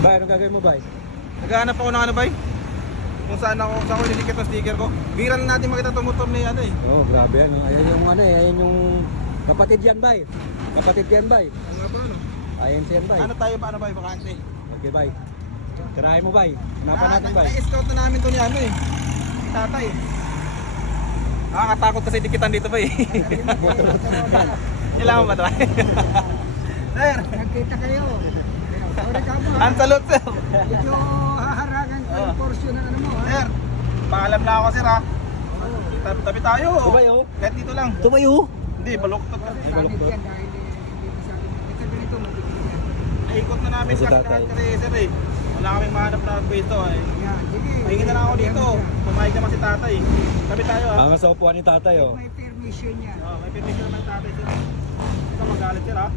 Bay, anong gagawin mo, Bay? Naghahanap ako ng ano ba? Kung saan ko nilikit ang sticker ko. Bira na natin makita itong motor na ano eh. Oo, grabe yan. Ayan yung ano eh, ayan yung kapatid yan, Bay. Kapatid yan, Bay. Ano nga ba ano? Ayan siya, Bay. Ano tayo ba? Ano ba? Bakante? Okay, Bay. Tirahin mo, Bay. Hanapan natin, Bay. Na-scout na namin to ni ano eh. Si tatay. Nakakatakot kasi dikitan dito ba eh. Kailangan ba ito? Sir! Nagkita kayo. Sorry ka mo. Ang salute sir! Medyo haharangan ko yung portion ng ano mo. Ha? Sir! Paalam na ako sir ha. Tabi tayo. Tumayo. Kahit dito lang. Tumayo. Hindi, baluktot. Sanit yan dahil dito sa akin. Ito ganito mabibigyan. Naikot na namin Si kasi tatay. lahat kasi sir eh. Wala kaming mahanap na pwesto eh. Yan, sige. Pahingi na lang ako dito. Pumayag naman si tatay. Tabi tayo ha. Ang sa upuan ni tatay, oh. May permission yan. Oh, may permission naman tatay sir. Ito magalit sir ha.